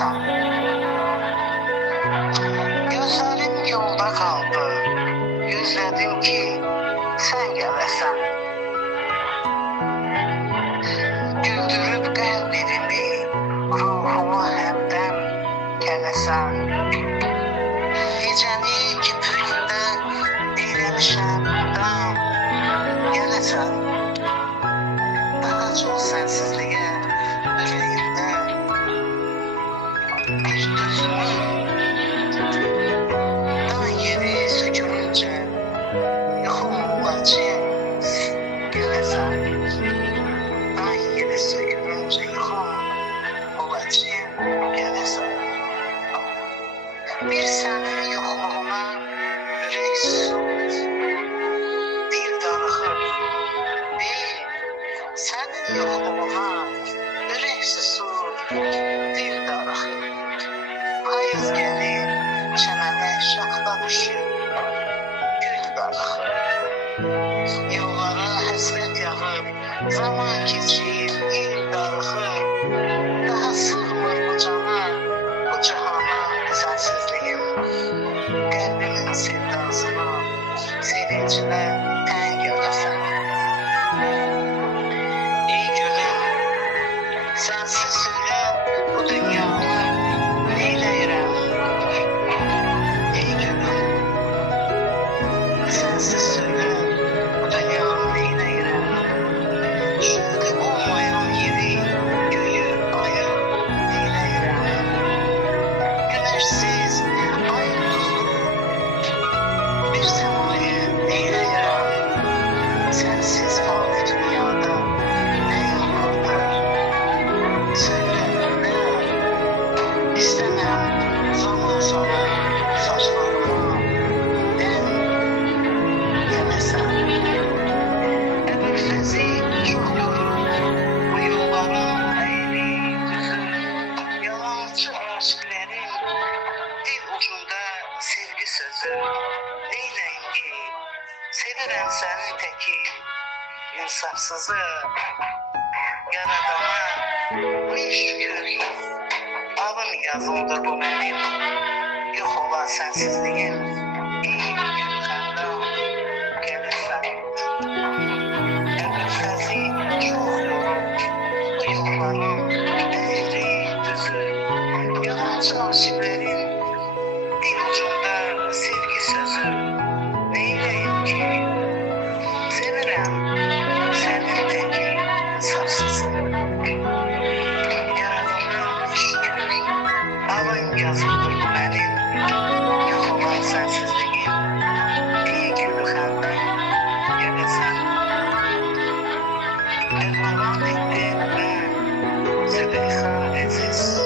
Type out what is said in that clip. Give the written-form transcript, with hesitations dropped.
olsan. Gözlerim yolda kaldı. Gözledim ki sen gelesən. Güldürüp kalbimi, ruhumu hemden gelesən. Gecenin kiprinde eylemişem dam gelesən. Daha çok sensizliğe yüreğimde bir düzümü daha yeri sökülünce yuhum olacak gelesən. Daha yeri sökülünce yuhum olacak gelesən. Bir senin yokluğuna yürek susur, dil darıxır. Bir senin yokluğuna yürek susur, dil darıxır. Payız gelir, çənəmə şaxta düşür, gül darıxır. Yollara həsrət yağır, zaman keçir, il darıxır. Daha sığmır bu cana, bu cihana sensizliğim. Kalbimin sevdasına, sevincine ten gələsən. Ey gülüm, sensiz söyle bu dünyanı neyləyirəm. Ey gülüm, sensiz söyle bu dünyanı neyləyirəm. Şöyle olmayan yeri, göyü, ayı neyləyirəm. Güneşsiz, ay bir semayı neyləyirəm. Sensiz fani dünyada ne yollardır. Söyle ne? İstemem zaman sonra saçlarıma ben yemesem. Ebürfezi çok yorur bu yolların eğri düzü. Yalancı aşklerin dil ucunda sevgi sözü. Neyleyim ki sevirəm senin teki insafsızı. Yaradana min şükür alın yazıldı bu benim. Yok olan sensizliğim iyi bir kandan gelirsen. Ebürfezi çok yorur bu yolların eğri düzü. Yalancı aşklerin dil ucunda sevgi sözü. Neyleyim ki sevirəm senin teki insafsızı. Yaradana şükür alın yazıldı bu benim. Yok olan sensizliğim iyi ki kandan gelirsen. Elmadan bitti ben Züleyha Aziz.